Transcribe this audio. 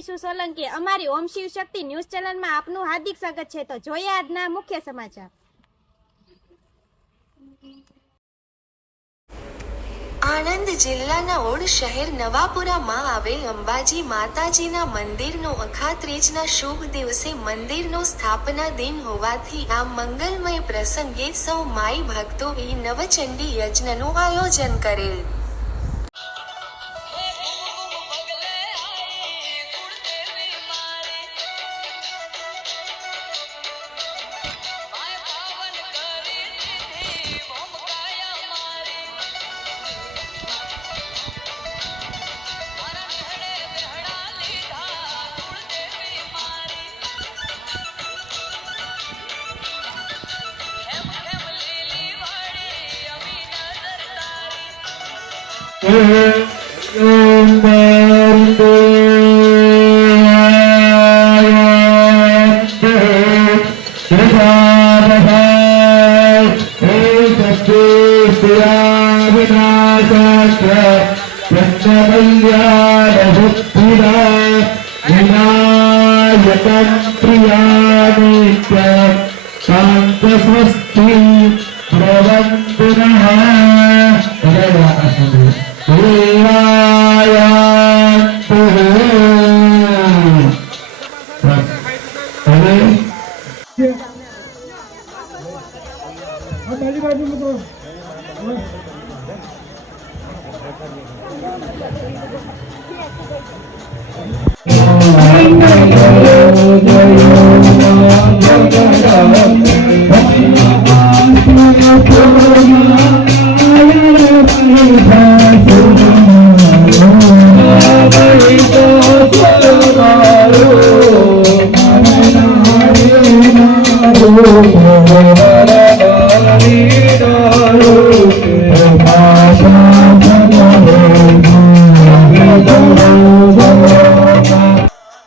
વિશુ સોલંકી અમારી ઓમ શિવ શક્તિ ન્યૂઝ ચેનલમાં આપનું હાર્દિક સ્વાગત છે। તો જોઈએ આજના મુખ્ય સમાચાર। આણંદ જિલ્લાના ઓડ શહેર નવાપુરામાં આવેલ અંબાજી માતાજીના મંદિરનો અખાત્રીજના શુભ દિવસે મંદિરનો સ્થાપના દિન હોવાથી આ મંગલમય પ્રસંગે સૌ માઈ ભક્તોએ નવચંડી યજ્ઞનું આયોજન કરેલ। Oh